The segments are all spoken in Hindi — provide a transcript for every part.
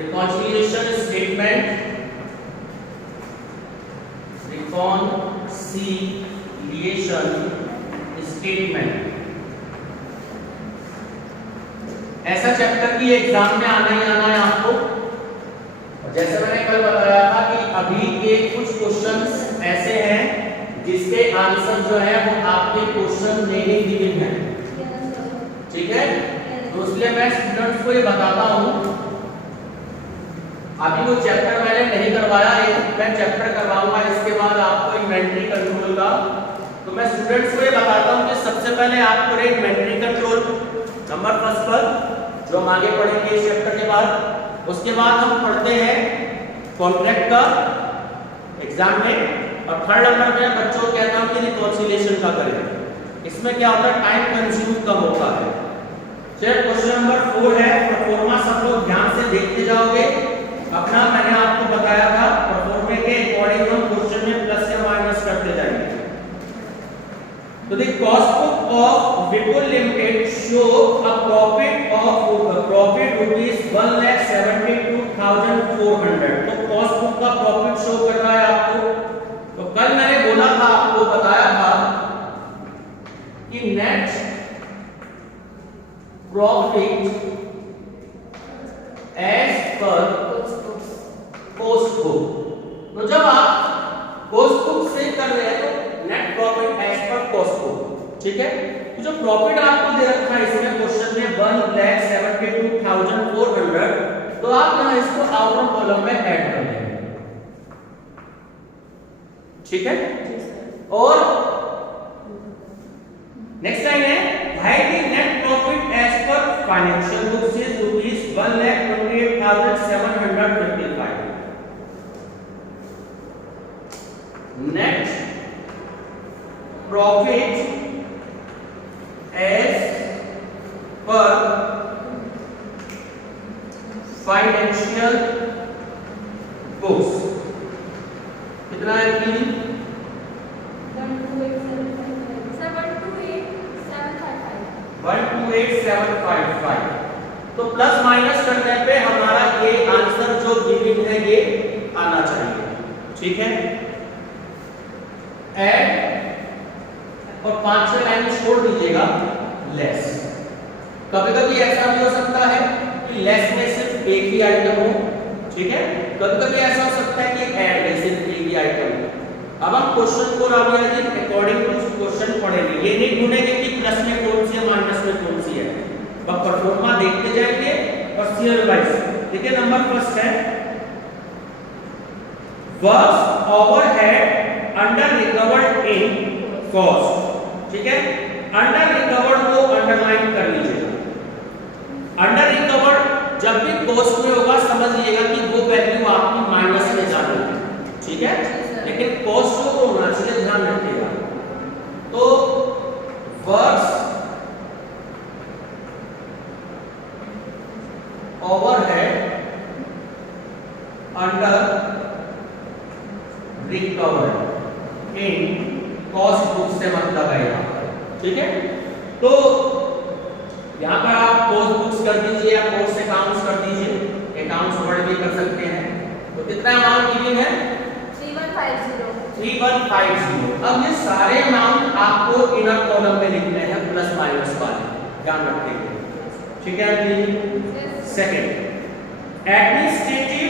reconciliation statement ऐसा चैप्टर की एग्जाम में आना ही आना है आपको। और जैसे मैंने कल बताया था कि अभी के कुछ क्वेश्चंस ऐसे हैं जिसके आंसर जो है वो आपके क्वेश्चन में ही गिवन है, ठीक है। तो इसलिए मैं स्टूडेंट्स को ये बताता हूँ, अभी वो चैप्टर मैंने नहीं करवाया, एक मैं चैप्टर करवाऊंगा इसके बाद आपको इन्वेंटरी कंट्रोल का। तो मैं स्टूडेंट्स को ये बताता हूँ कि सबसे पहले आप करें इन्वेंटरी कंट्रोल नंबर फर्स्ट पर, जो हम आगे पढ़ेंगे इस चैप्टर के बाद। उसके बाद हम पढ़ते हैं कॉन्ट्रैक्ट का एग्जाम में, और थर्ड नंबर पे बच्चों को कहता हूँ कि रिकॉन्सिलिएशन का करें। इसमें क्या होता है, टाइम कंज्यूम कम होता है। चलिए क्वेश्चन नंबर 4 है, परफॉर्मा सब लोग ध्यान से देखते जाओगे अपना। मैंने आपको बताया था परफॉर्मे के अकॉर्डिंग हम क्वेश्चन में प्लस या माइनस करते जाएंगे। तो the cost book of Vipul limited show a profit rupees 1,72,400। तो कॉस्ट बुक का प्रॉफिट शो कर रहा है आपको। तो कल मैंने बोला था, आपको बताया था कि net profit as per cost book. तो जब आप कॉस्ट बुक से कर रहे हैं तो net profit as per cost book, ठीक है। तो जो प्रॉफिट आपको दे रखा है इसमें क्वेश्चन में 1,72,400, तो आप यहां इसको आउटर कॉलम में ऐड कर देंगे, ठीक है। और नेक्स्ट लाइन है, भाई की net profit as per financial books is rupees 1,28,755। Net profit as per financial books कितना है? 128,755। तो प्लस माइनस करने पे हमारा ये आंसर जो गिवन है ये आना चाहिए, ठीक है। ऐड और 5-6 लाइन छोड़ दीजिएगा लेस। कभी कभी ऐसा भी हो सकता है कि लेस में सिर्फ एक ही आइटम हो, ठीक है। कभी कभी ऐसा हो सकता है कि ऐड में सिर्फ एक ही आइटम हो। अब हम क्वेश्चन को राबिया जी अकॉर्डिंग टू क्वेश्चन पढ़ेंगे, ये नहीं ढूंढेंगे कि प्लस में कौन सी है माइनस में कौन सी है। अब परफॉर्मा देखते जाएंगे और सीरियल वाइज, ठीक है। नंबर फर्स्ट है works overhead under recovered in cost, ठीक है। अंडर रिकवर्ड को अंडरलाइन कर लीजिए। अंडर रिकवर्ड जब भी कॉस्ट में होगा समझ लीजिएगा कि वो वैल्यू आपकी माइनस में जा रही है, ठीक है। लेकिन कॉस्ट को होना चाहिए, ध्यान रखिएगा। तो works overhead under recovered in cost book से मतलब है यहाँ पर, ठीक है। तो यहाँ पर आप कॉस्ट बुक्स कर दीजिए या कॉस्ट अकाउंट्स कर दीजिए, अकाउंट्स वर्ड भी कर सकते हैं। तो कितना अमाउंट गिवन है? 3150। अब ये सारे अमाउंट आपको इनर कॉलम में लिखने हैं प्लस माइनस वाले, ध्यान रखिएगा, ठीक है। Second administrative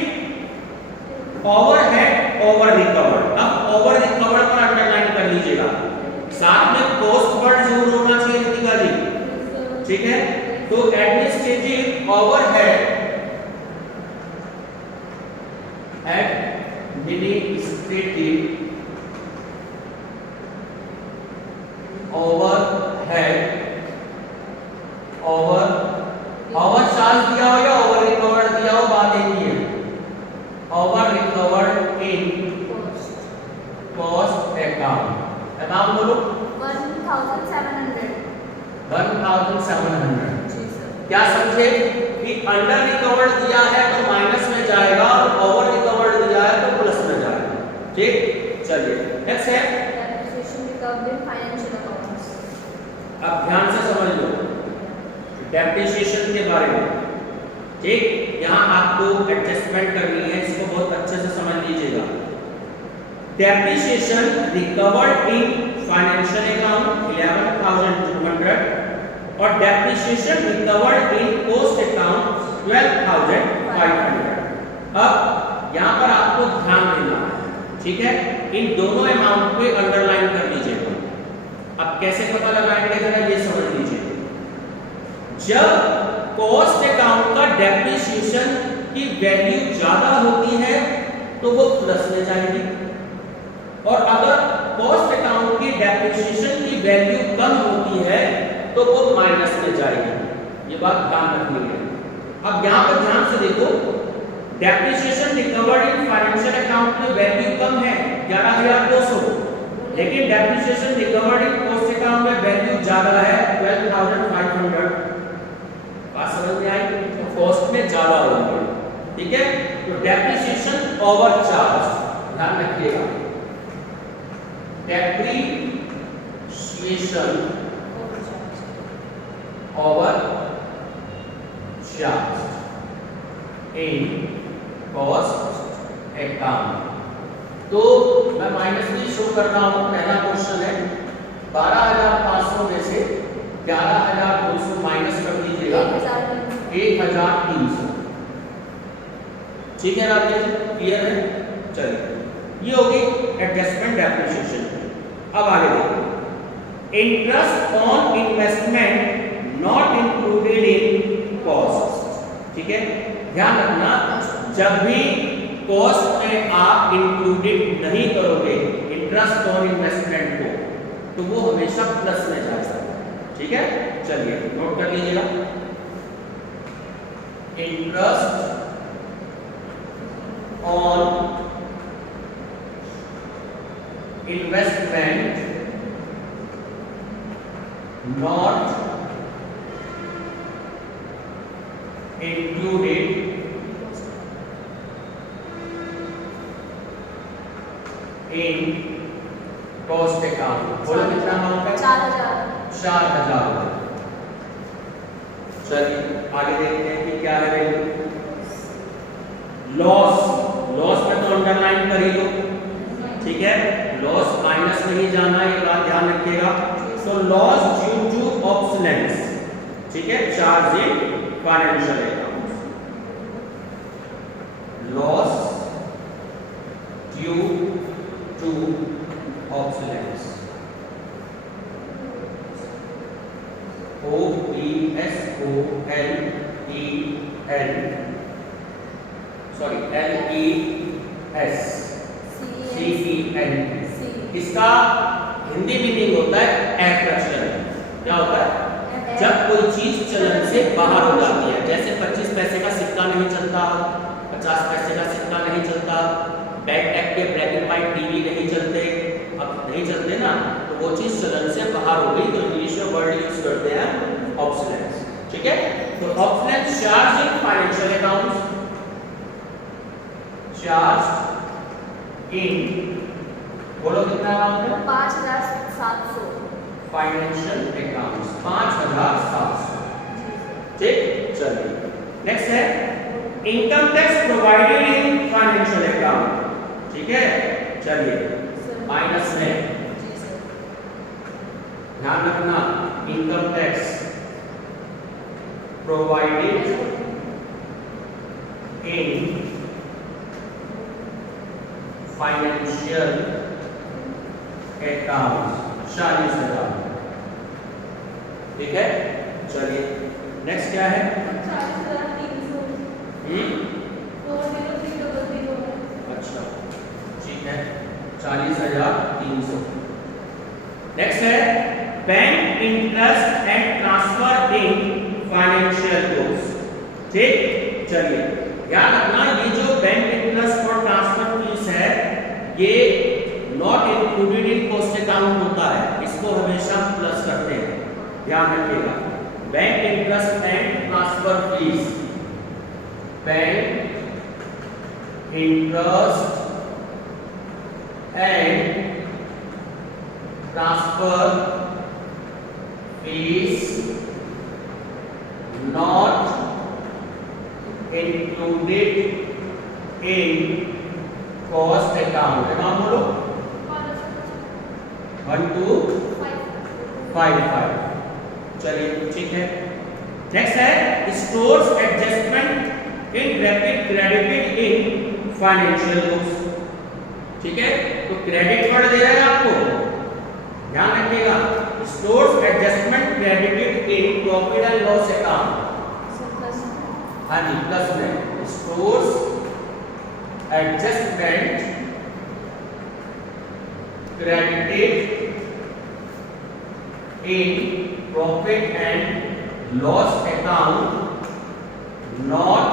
overhead over recovered. अब ओवर रिकवर्ड पर अंडरलाइन कर लीजिएगा, साथ में कॉस्ट वर्ड जरूर होना चाहिए रितिका जी, ठीक है। तो एडमिनिस्ट्रेटिव ओवरहेड ओवर चार्ज दिया हो या ओवर रिकवर्ड दिया हो, बात एक ही है। Over recovered in cost account, amount बोलो 1,700। क्या समझे कि अंडर रिकवर्ड दिया है तो माइनस में जाएगा और ओवर रिकवर्ड दिया है तो प्लस में जाएगा, ठीक। चलिए नेक्स्ट है, अब ध्यान से समझ लो डेप्रिसिएशन के बारे में, ठीक। यहाँ आपको एडजस्टमेंट करनी है, इसको बहुत अच्छे से समझ लीजिएगा। Depreciation recovered in financial account 11,200 और depreciation recovered in cost account 12,500। अब यहाँ पर आपको ध्यान देना है, ठीक है, इन दोनों अमाउंट पे अंडरलाइन कर लीजिएगा। अब कैसे पता लगाएंगे जरा ये समझ लीजिए। जब कॉस्ट अकाउंट का डेप्रिसिएशन की वैल्यू ज्यादा होती है तो वो प्लस में जाएगी, और अगर कॉस्ट अकाउंट की डेप्रिसिएशन की वैल्यू कम होती है तो वो माइनस में जाएगी। ये बात ध्यान रखनी है। अब यहाँ पर ध्यान से देखो, depreciation recovered in financial account में वैल्यू कम है 11,200, लेकिन depreciation recovered in cost account में वैल्यू ज्यादा है 12,500। बात समझ में आई? तो कॉस्ट में ज्यादा होगी, ठीक है। तो डेप्रिसिएशन ओवर चार्ज, ध्यान रखिएगा, depreciation over charge in cost account. तो मैं माइनस भी शो कर रहा हूं। पहला क्वेश्चन है 12,500 में से 11,200 माइनस कर दीजिएगा 1,300। ठीक है राजेश, क्लियर है? चलिए, ये होगी एडजस्टमेंट डेप्रिसिएशन। अब आगे देखो, interest on investment not included in cost. ठीक है, ध्यान रखना, जब भी कॉस्ट में आप इंक्लूडेड नहीं करोगे इंटरेस्ट ऑन इन्वेस्टमेंट को, तो वो हमेशा प्लस में जाएगा। ठीक है, चलिए नोट कर लीजिएगा, interest on investment not included in cost account. बोलो कितना अमाउंट है? 4,000। चलिए आगे देखते हैं कि क्या है वैल्यू। लॉस, लॉस में तो अंडरलाइन कर ही लो, ठीक है, लॉस माइनस नहीं जाना, ये बात ध्यान रखिएगा। So loss due to obsolescence, ठीक है, charge in financial account, loss due to obsolescence, LES, इसका हिंदी मीनिंग होता है एट्रैक्शन। क्या होता है? जब कोई चीज चलन से बाहर हो जाती है, जैसे 25 पैसे का सिक्का नहीं चलता, 50 पैसे का सिक्का नहीं चलता, बैक टैग के ब्लैक एंड व्हाइट टीवी नहीं चलते, अब नहीं चलते ना, तो वो चीज चलन से बाहर हो गई, तो इंग्लिश में वर्ड यूज करते हैं ऑब्सोलेंस। ठीक है, तो obsolescence charge in financial accounts, charge in, बोलो कितना अमाउंट है? 5,700। Financial accounts 5,700। ठीक, चलिए नेक्स्ट है income tax provided in financial account. ठीक है, चलिए माइनस में, ध्यान रखना, income tax provided in financial account 40,000। ठीक है, चलिए नेक्स्ट क्या है? 40,300। अच्छा, ठीक है, 40,300। नेक्स्ट है bank interest and transfer in financial goods. ठीक, चलिए ध्यान रखना, ये जो बैंक इंटरेस्ट और ट्रांसफर फीस है ये not included in cost account होता है, इसको हमेशा प्लस करते हैं, ध्यान रखिएगा। Bank interest and transfer fees, bank interest and transfer fees not included in cost account. नाम बोलो 1255. चलिए ठीक है. नेक्स्ट है stores adjustment in rapid credited in financial books. ठीक है, तो क्रेडिट वर्ड दे रहा है आपको, ध्यान रखिएगा. Stores adjustment credited in profit and loss account. हाँ जी, प्लस में stores adjustment credited in profit and loss account not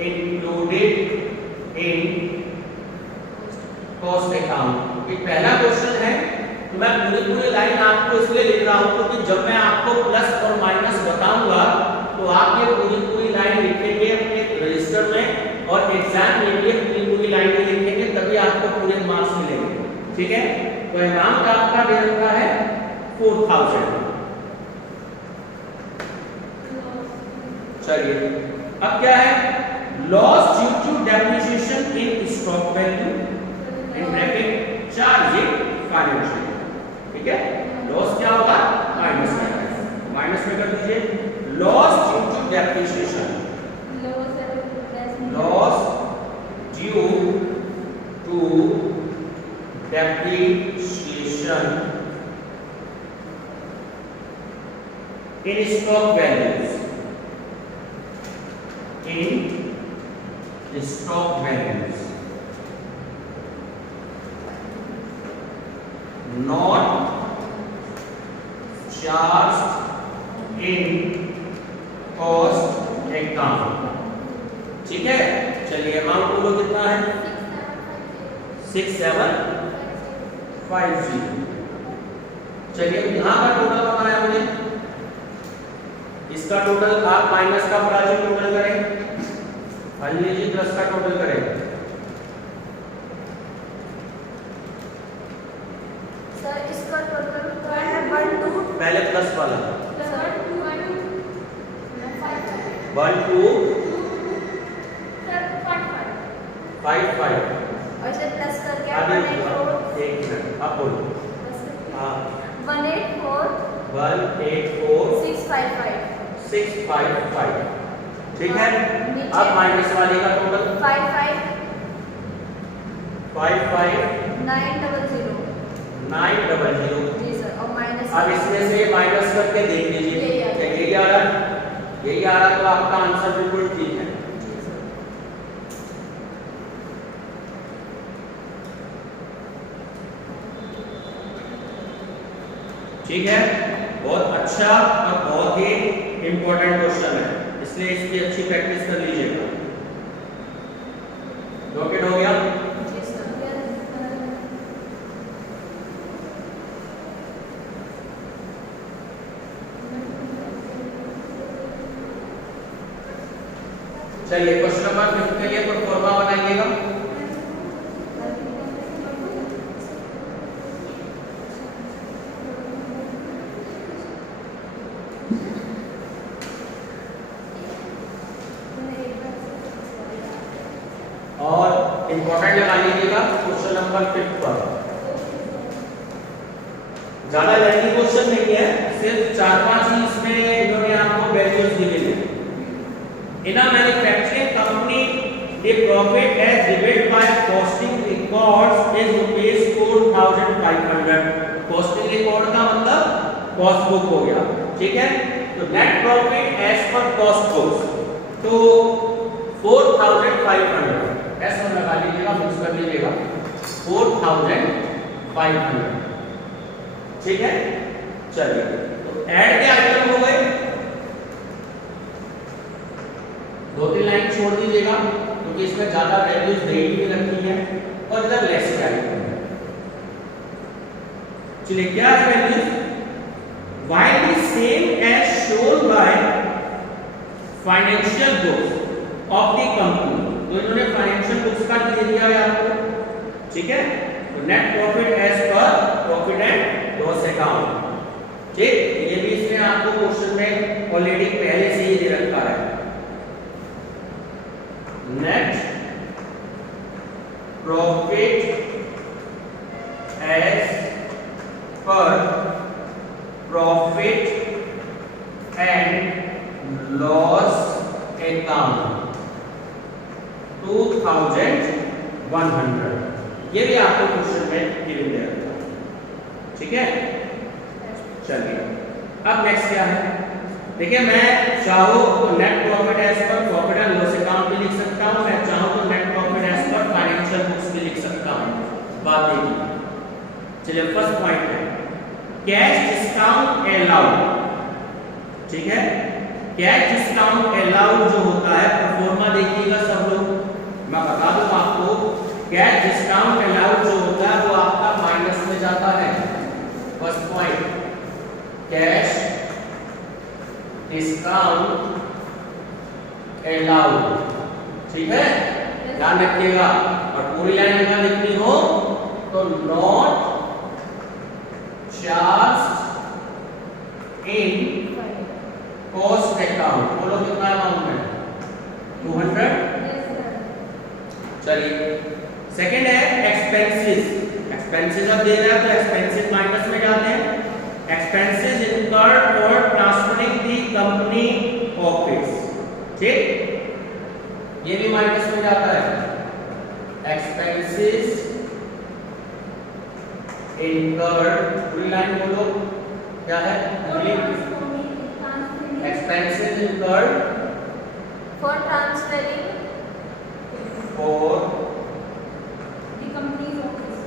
included in cost account. ये पहला क्वेश्चन है, तो मैं पूरी लाइन आपको इसलिए लिख रहा हूं क्योंकि जब मैं आपको प्लस और माइनस बताऊंगा तो आप ये पूरी लाइन लिखेंगे अपने रजिस्टर में और एग्जाम में भी पूरी लाइन लिखेंगे, तभी आपको पूरे मार्क्स मिलेंगे. ठीक है, तो अमाउंट आपका दे रखा है 4000. चलिए अब क्या है, loss due to depreciation in stock value in bracket charging financial. ठीक है, लॉस क्या होगा, माइनस में कर दीजिए. Loss due to depreciation, loss due to depreciation in stock values, in stock values not charged in cost account. ठीक है, चलिए अमाउंट बोलो कितना है, 6750. चलिए यहाँ का टोटल बताया हमने, इसका टोटल आप माइनस का प्राइस टोटल करें, लीजिए प्लस का टोटल करें. इसका टोटल है 12 पहले प्लस वाला 1255 और इसे प्लस करके एक मिनट आप बोलो. हाँ 184 655. ठीक है, अब माइनस वाले का टोटल 55900. 900. जी सर, और माइनस अब इसमें से माइनस करके देख लीजिए, यही आ रहा, तो आपका आंसर बिल्कुल ठीक है. ठीक है, बहुत अच्छा और बहुत ही इंपॉर्टेंट क्वेश्चन है, इसलिए इसकी अच्छी प्रैक्टिस कर लीजिएगा. नोटेड हो गया. चलिए क्वेश्चन नंबर 5 के लिए कोई फॉर्मूला बनाइएगा. और इंपॉर्टेंट लगा लीजिएगा क्वेश्चन नंबर 5 पर. ज्यादा लेंथी क्वेश्चन नहीं है, सिर्फ 4-5 ही इसमें इन्होंने आपको वैल्यूज दी है. In a manufacturing company, the profit as divided by costing records is rupees 4500. Costing record का मतलब cost book हो गया. ठीक है, तो net profit as per cost books तो 4500 ऐसा लगा लीजिएगा, मिक्स कर लीजिएगा 4500. ठीक है, चलिए तो ऐड के आइटम हो गए, 2-3 लाइन छोड़ दीजिएगा क्योंकि इसमें ज्यादा वैल्यूज रेट भी रखी है और इधर लेस वैल्यू है. चलिए क्या है values, while the same as shown by financial books of the company. तो इन्होंने फाइनेंशियल बुक्स का दे दिया है आपको. ठीक है, तो net profit as per profit and loss account. ठीक, ये भी इसमें आपको क्वेश्चन में ऑलरेडी पहले से ही दे रखा है. Net profit as per profit and loss account 2100। ये भी आपको क्वेश्चन में गिवन दे रखा है, ठीक है। चलिए अब नेक्स्ट क्या है, देखिए मैं चाहूँ तो net profit as per profit and loss account भी लिख सकता हूँ, मैं चाहूँ तो net profit as per financial books भी लिख सकता हूँ। बात देखिए, चलिए फर्स्ट पॉइंट है कैश डिस्काउंट अलाउड, ठीक है। कैश डिस्काउंट अलाउड जो होता है प्रोफॉर्मा देखिएगा सब लोग, मैं बता दूं आपको, कैश डिस्काउंट अलाउड जो होता है वो आपका माइनस में जाता है। First point cash discount allowed, ठीक है, ध्यान रखिएगा। और पूरी लाइन अगर लिखनी हो तो not charge in cost account, बोलो कितना अमाउंट है 200। चलिए सेकंड है एक्सपेंसेस, एक्सपेंसेस अब दे रहा है तो एक्सपेंसेस माइनस में जाते हैं। Expenses incurred for transferring the company office, ठीक, ये भी माइनस में जाता है। एक्सपेंसेस इनकर्ड, पूरी लाइन बोलो क्या है, expenses incurred for transferring for the company's office,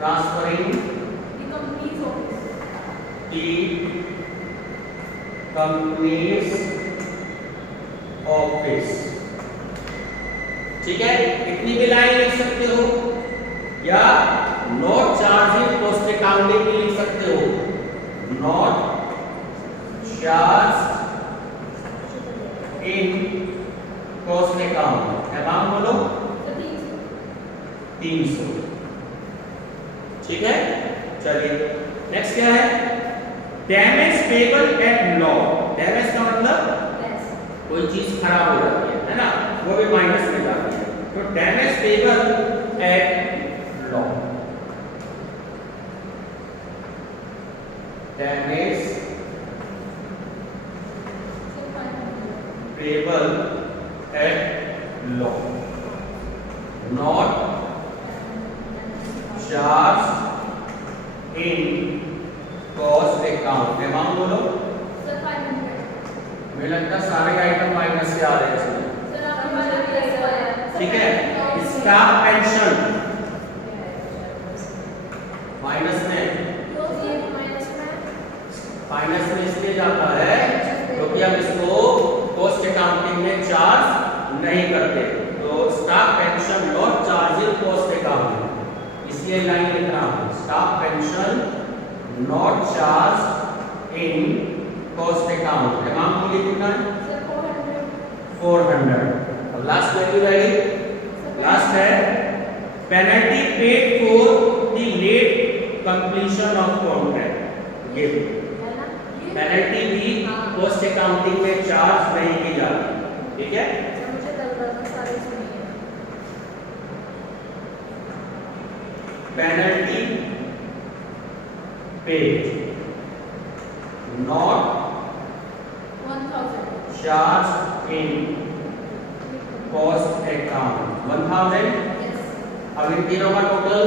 transferring the company's office, the company's office, ठीक है। इतनी भी लाइन लिख सकते हो या नॉट चार्जिंग कॉस्ट अकाउंटिंग भी लिख सकते हो, not charge in cost account, amount बोलो 300, ठीक है। चलिए नेक्स्ट क्या है, damage payable eight law, damage का मतलब कोई चीज खराब हो जाती है ना, वो भी माइनस में जाती है, तो damage payable eight law, damage payable eight law, not charge in cost account, amount बोलो। मुझे लगता है सारे आइटम माइनस से आ रहे हैं इसमें, ठीक है। स्टाफ पेंशन माइनस में, माइनस में इसलिए जाता है क्योंकि हम इसको कॉस्ट अकाउंटिंग में चार्ज नहीं करते, तो staff pension not charge in cost accounting, इसलिए लाइन लिख रहा हूं, staff pension not charge in cost account, amount बोलिए कितना है 400। अब लास्ट वैल्यू रहेगी, लास्ट है penalty paid for the late completion of contract, ये पेनल्टी भी कॉस्ट अकाउंटिंग में चार्ज नहीं की जाती, ठीक है। Penalty paid not charge in cost account 1000। अब इन तीनों का टोटल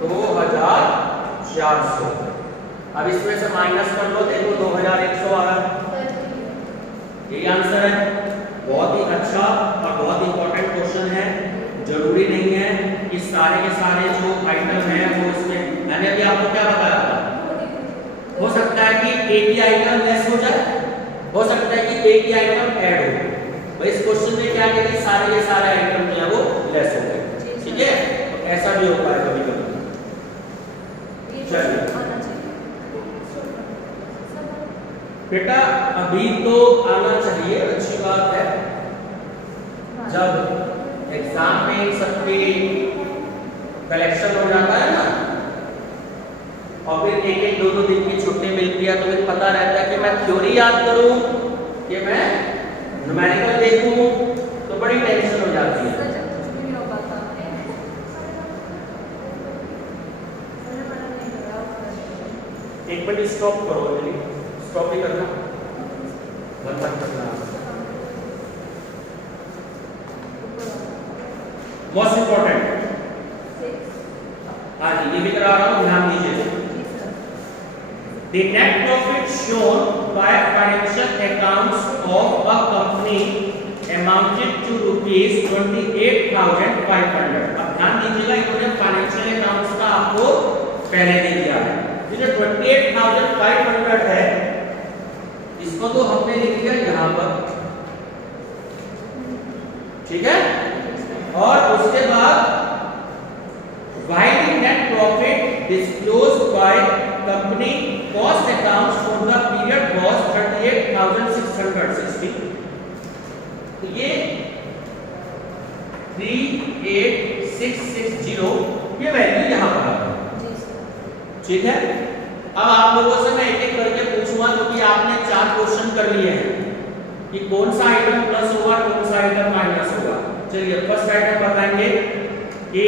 2400। अब इसमें से माइनस कर लो, देखो 2100 आ रहा है, यही आंसर है। बहुत ही अच्छा और बहुत इंपॉर्टेंट क्वेश्चन है, जरूरी नहीं है कि सारे के सारे जो आइटम है वो इसमें, मैंने अभी आपको क्या बताया था, हो सकता है कि एक ही आइटम लेस हो जाए, हो सकता है कि एक ही आइटम ऐड हो, तो इस क्वेश्चन में क्या है कि सारे के सारे आइटम जो है वो लेस हो गए, ठीक है। तो ऐसा भी होता है कभी कभी। चलिए बेटा अभी तो आना चाहिए, अच्छी बात है, जब एग्जाम में सबके कलेक्शन हो जाता है ना, और फिर एक एक दो दो दिन की छुट्टी मिलती है, तो फिर पता रहता है कि मैं थ्योरी याद करूं कि मैं न्यूमेरिकल देखूं, तो बड़ी टेंशन हो जाती है। सर जब कुछ भी नहीं हो पाता एक मिनट स्टॉप करो, मेरी स्टॉप ही करना, बंद मत करना। मोस्ट इंपॉर्टेंट, हाँ जी ये भी करा रहा हूँ, ध्यान दीजिए। The net profit shown by financial accounts of a company amounted to rupees 28,500। अब ध्यान दीजिएगा, इन्होंने फाइनेंशियल अकाउंट्स का आपको पहले दे दिया है। ये जो 28,500 है, इसको तो हमने लिख दिया यहाँ पर, ठीक है। और उसके बाद while the net profit disclosed by company cost accounts for the period was 38,660, तो ये 38660 ये वैल्यू यहाँ पर आ गई, ठीक है। अब आप लोगों से मैं एक एक करके पूछूंगा, क्योंकि आपने 4 क्वेश्चन कर लिए हैं कि कौन सा आइटम प्लस होगा, कौन सा आइटम माइनस होगा। चलिए फर्स्ट आइटम बताएंगे कि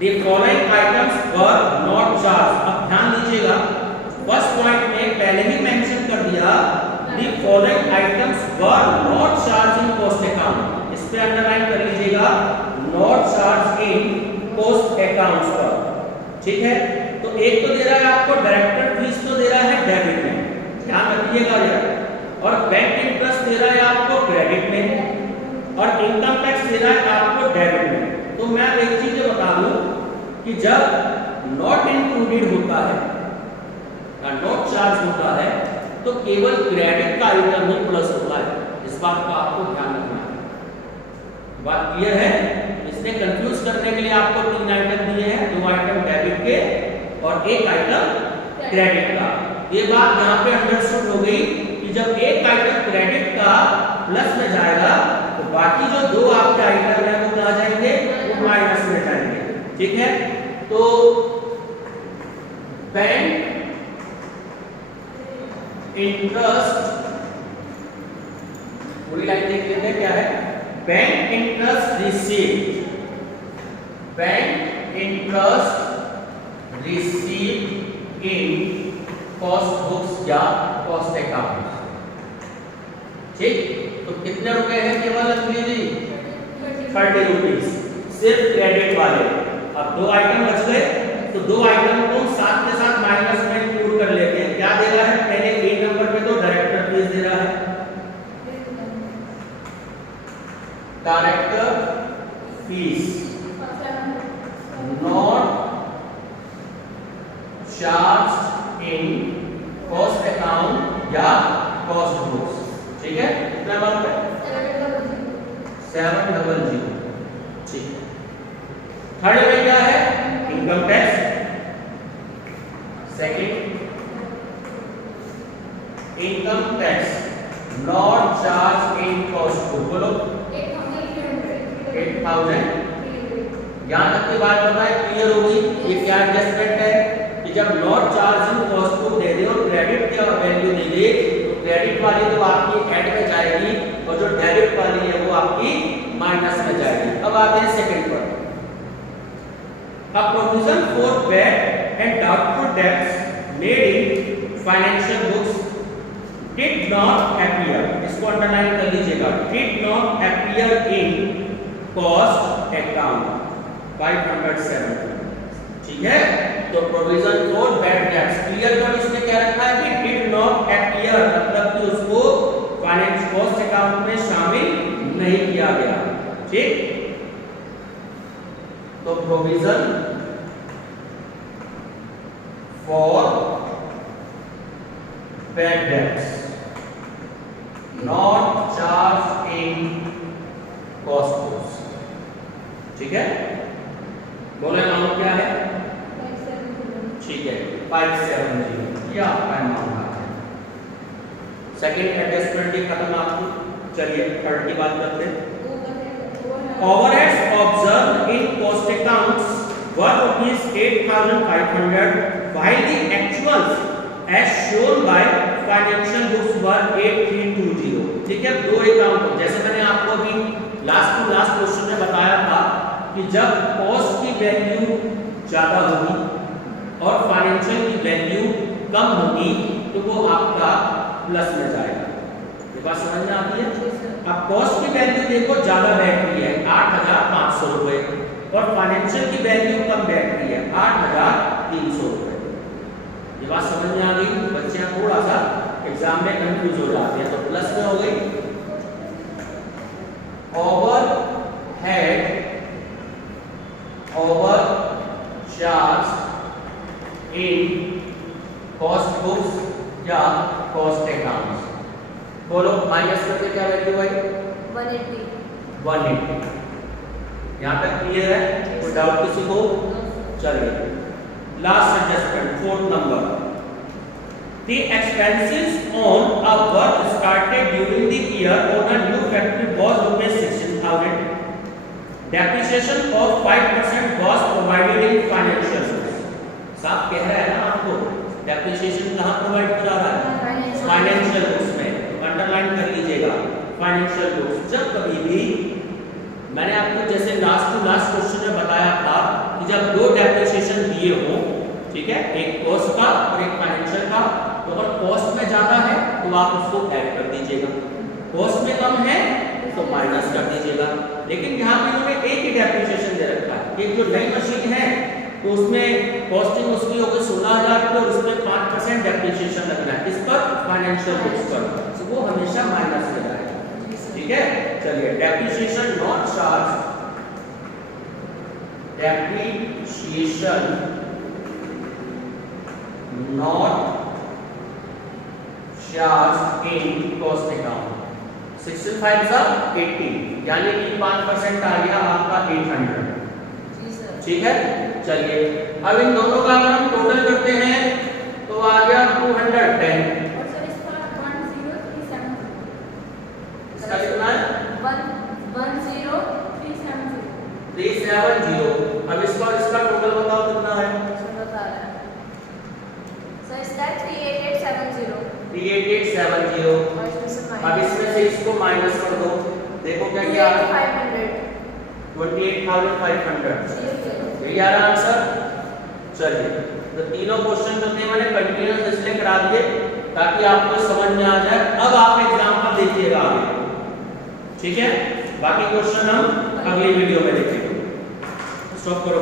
The following items were not charged। अब ध्यान दीजिएगा, फर्स्ट पॉइंट में पहले ही मेंशन कर दिया The following items were not charged in cost account। इस पे अंडरलाइन कर लीजिएगा, not charged in cost accounts पर, ठीक है। तो एक तो दे रहा है आपको डायरेक्टर फीस, तो दे रहा है डेबिट में, ध्यान रखिएगा यार, और बैंक इंटरेस्ट दे रहा है आपको क्रेडिट में, और इनकम टैक्स दे रहा है आपको डेबिट में। तो मैं एक चीज बता दूं कि जब नॉट इंक्लूडेड होता है, नॉट चार्ज होता है, तो केवल क्रेडिट का आइटम ही प्लस होता है। इस बात का आपको ध्यान रखना है। बात क्लियर है? इसने कंफ्यूज करने के लिए आपको 3 आइटम दिए हैं, 2 आइटम डेबिट के और 1 आइटम क्रेडिट का। ये बात यहाँ पे अंडरस्टूड हो गई कि जब एक आइटम क्रेडिट का प्लस में जाएगा, तो बाकी जो 2 आपके आइटम है वो कहाँ जाएंगे, वो माइनस में जाएंगे, ठीक है। तो बैंक इंटरेस्ट, पूरी लाइन देख लेते हैं क्या है। Bank interest received, bank interest received in cost books या कॉस्ट अकाउंट, ठीक। तो कितने रुपए हैं केवल अंजलि जी, 30 रुपीज, सिर्फ क्रेडिट वाले। अब 2 आइटम बच गए, तो 2 आइटम को साथ के साथ माइनस में इंक्लूड कर लेते हैं। क्या दे रहा है, पहले ए नंबर पे तो डायरेक्टर फीस दे रहा है, director fees not charge in cost account या कॉस्ट बुक्स, ठीक है। कितना अमाउंट है, 700, ठीक। थर्ड में क्या है, income tax. Second, income tax not charge in cost book, बोलो 8,000। यहां तक की बात बताए, क्लियर होगी। ये क्या एडजस्टमेंट है कि जब not charge in cost book दे दे और क्रेडिट की वैल्यू दे दे, तो क्रेडिट वाली तो आपकी ऐड में जाएगी और जो डेबिट वाली है वो आपकी माइनस में जाएगी। अब आते हैं सेकंड पर, A provision for bad and doubtful debts made in financial books did not appear, इसको अंडरलाइन कर लीजिएगा, did not appear in cost account 570, ठीक है। तो provision for bad debts clear cut, इसने क्या रखा है कि did not appear, मतलब कि उसको फाइनेंस कॉस्ट अकाउंट में शामिल नहीं किया गया, ठीक। तो provision for bad debts not charge in cost books, ठीक है। बोले अमाउंट क्या है, ठीक है 570, ये आपका अमाउंट है। सेकंड एडजस्टमेंट ही खत्म आपकी। चलिए थर्ड की बात करते हैं। Overheads observed in cost accounts were rupees 8,500 while the actuals as shown by financial books were 8,320. ठीक है, दो अकाउंट जैसे मैंने आपको अभी लास्ट टू लास्ट क्वेश्चन में बताया था कि जब कॉस्ट की वैल्यू ज्यादा होगी और फाइनेंशियल की वैल्यू कम होगी तो वो आपका प्लस में जाएगा। ये बात समझ में आती है? अब कॉस्ट की वैल्यू देखो ज्यादा बैठ रही है 8,500 रुपए और फाइनेंशियल की वैल्यू कम बैठ रही है 8,300 रुपए। ये बात समझ में आ गई? बच्चे थोड़ा सा एग्जाम में कंफ्यूज हो जाते हैं। तो प्लस में हो गई over charge in cost books या कॉस्ट अकाउंट्स। बोलो माइनस करके क्या वैल्यू आई? 180। यहाँ तक क्लियर है? कोई डाउट किसी को? चलिए last adjustment, fourth number. The expenses on a work started during the year on a new factory was ₹16,000. Depreciation of 5% was provided in financial books. साफ कह रहा है ना आपको, डेप्रिसिएशन कहाँ प्रोवाइड करा रहा है? फाइनेंशियल बुक्स में। तो अंडरलाइन कर लीजिएगा फाइनेंशियल बुक्स। जब कभी भी मैंने आपको जैसे लास्ट टू लास्ट क्वेश्चन में बताया था कि जब दो डेप्रिसिएशन दिए हो, ठीक है, एक कॉस्ट का और एक फाइनेंशियल का, तो अगर कॉस्ट में ज्यादा है तो आप उसको ऐड कर दीजिएगा, कॉस्ट में कम है तो माइनस कर दीजिएगा। लेकिन यहाँ पे उन्होंने एक ही डेप्रिसिएशन दे रखा है। एक जो नई मशीन है तो उसमें कॉस्टिंग उसकी होगी 16,000 रुपये और उसमें 5% डेप्रिसिएशन लगना है। किस पर? फाइनेंशियल बुक्स पर। तो वो हमेशा माइनस में जाएगा। ठीक है, चलिए depreciation not charge, depreciation not charge in cost account. 65 सा 80 यानी कि 5% आ गया आपका 800। ठीक है, चलिए अब इन दोनों का अगर हम टोटल करते हैं तो आ गया 210। और सर इसका 10370, इसका कितना है? 10370। 370। अब इसका टोटल बताओ कितना है? बता रहा है सर, इसका 38870। 38870। अब इसमें से इसको माइनस कर दो, देखो क्या क्या 28,500। यही आ रहा आंसर। चलिए तो तीनों क्वेश्चन जो थे मैंने कंटिन्यूअस इसलिए करा दिए ताकि आपको समझ में आ जाए। अब आप एग्जाम पर देखिएगा आगे, ठीक है? बाकी क्वेश्चन हम अगली वीडियो में देखेंगे। स्टॉप करो।